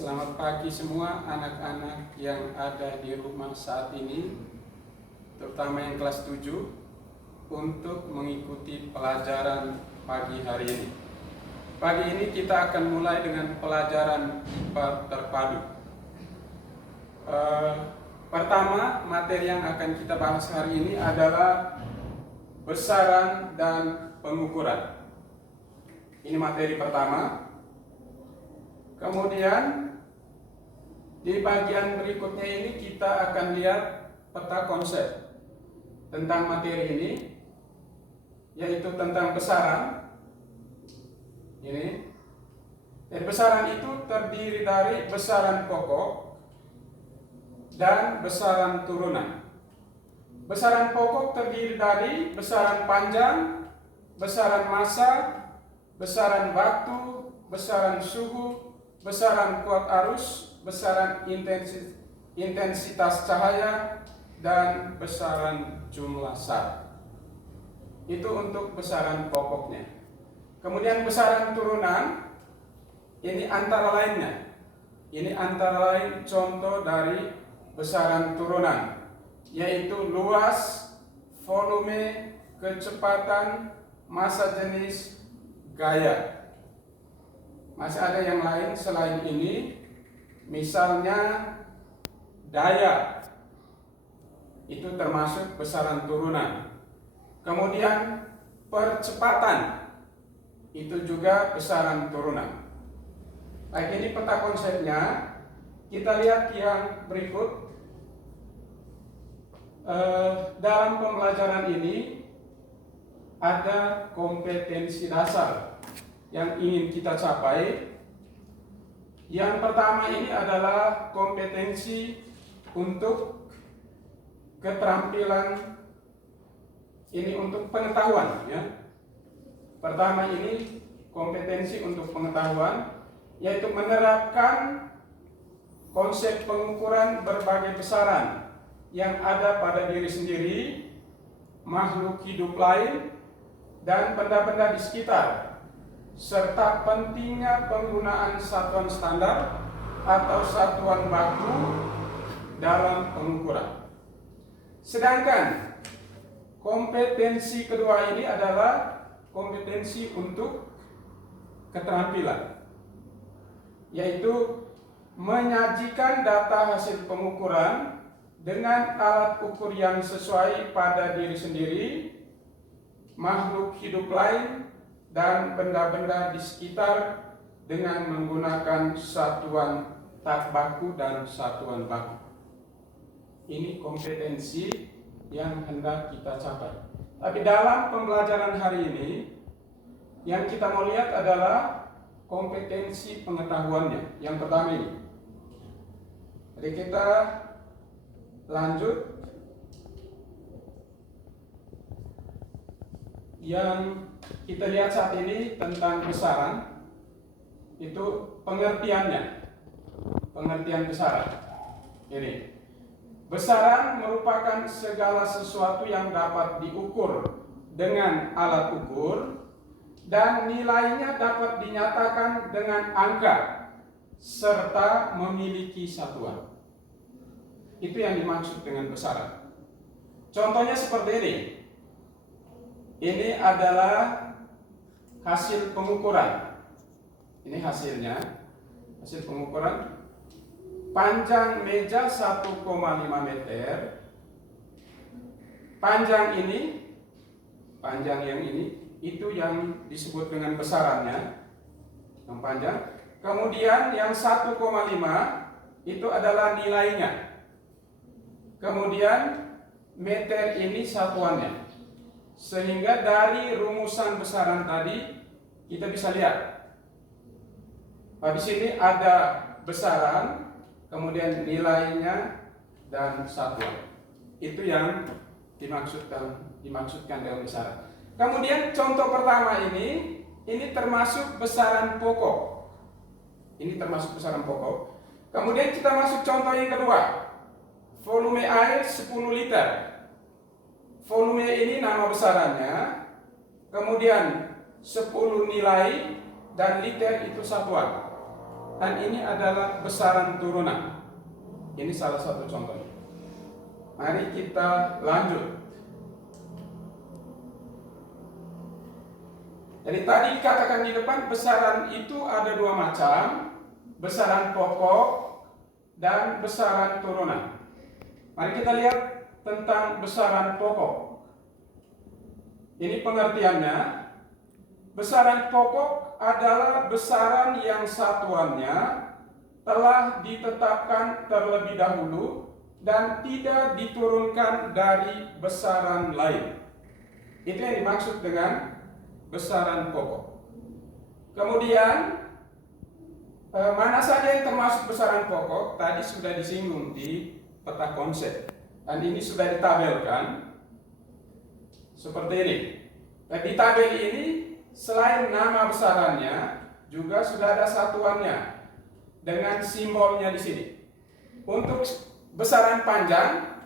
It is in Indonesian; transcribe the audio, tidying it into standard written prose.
Selamat pagi semua anak-anak yang ada di rumah saat ini, terutama yang kelas 7, untuk mengikuti pelajaran pagi hari ini. Pagi ini kita akan mulai dengan pelajaran IPA terpadu. Pertama, materi yang akan kita bahas hari ini adalah besaran dan pengukuran. Ini materi pertama. Kemudian di bagian berikutnya ini kita akan lihat peta konsep tentang materi ini, yaitu tentang besaran. Ini. Dan besaran itu terdiri dari besaran pokok dan besaran turunan. Besaran pokok terdiri dari besaran panjang, besaran massa, besaran waktu, besaran suhu, besaran kuat arus, besaran intensitas cahaya, dan besaran jumlah zat. Itu untuk besaran pokoknya. Kemudian besaran turunan, ini antara lainnya. Ini antara lain contoh dari besaran turunan, yaitu luas, volume, kecepatan, massa jenis, gaya. Masih ada yang lain selain ini, misalnya daya, itu termasuk besaran turunan. Kemudian percepatan, itu juga besaran turunan. Baik, ini peta konsepnya. Kita lihat yang berikut. Dalam pembelajaran ini ada kompetensi dasar yang ingin kita capai. Yang pertama ini adalah kompetensi untuk keterampilan, ini untuk pengetahuan, ya. Pertama ini kompetensi untuk pengetahuan, yaitu menerapkan konsep pengukuran berbagai besaran yang ada pada diri sendiri, makhluk hidup lain, dan benda-benda di sekitar, serta pentingnya penggunaan satuan standar atau satuan baku dalam pengukuran. Sedangkan kompetensi kedua ini adalah kompetensi untuk keterampilan, yaitu menyajikan data hasil pengukuran dengan alat ukur yang sesuai pada diri sendiri, makhluk hidup lain, dan benda-benda di sekitar dengan menggunakan satuan tak baku dan satuan baku. Ini kompetensi yang hendak kita capai. Tapi dalam pembelajaran hari ini, yang kita mau lihat adalah kompetensi pengetahuannya. Yang pertama ini. Jadi kita lanjut. Yang kita lihat saat ini tentang besaran, itu pengertiannya. Pengertian besaran. Ini. Besaran merupakan segala sesuatu yang dapat diukur dengan alat ukur dan nilainya dapat dinyatakan dengan angka serta memiliki satuan. Itu yang dimaksud dengan besaran. Contohnya seperti ini. Ini adalah hasil pengukuran. Ini hasilnya. Hasil pengukuran. Panjang meja 1,5 meter. Panjang yang ini, itu yang disebut dengan besarannya. Yang panjang. Kemudian yang 1,5 itu adalah nilainya. Kemudian meter ini satuannya. Sehingga dari rumusan besaran tadi kita bisa lihat. Di sini ada besaran, kemudian nilainya dan satuan. Itu yang dimaksudkan dengan besaran. Kemudian contoh pertama ini termasuk besaran pokok. Ini termasuk besaran pokok. Kemudian kita masuk contoh yang kedua. Volume air 10 liter. Volume ini nama besarannya. Kemudian 10 nilai dan liter itu satuan. dan ini adalah besaran turunan. Ini salah satu contohnya. Mari kita lanjut. Jadi tadi katakan di depan besaran itu ada dua macam, besaran pokok dan besaran turunan. Mari kita lihat tentang besaran pokok. Ini pengertiannya. Besaran pokok adalah besaran yang satuannya telah ditetapkan terlebih dahulu dan tidak diturunkan dari besaran lain. Itu yang dimaksud dengan besaran pokok. Kemudian mana saja yang termasuk besaran pokok tadi sudah disinggung di peta konsep, dan ini sudah ditabelkan seperti ini. Di tabel ini selain nama besarannya juga sudah ada satuannya dengan simbolnya di sini. Untuk besaran panjang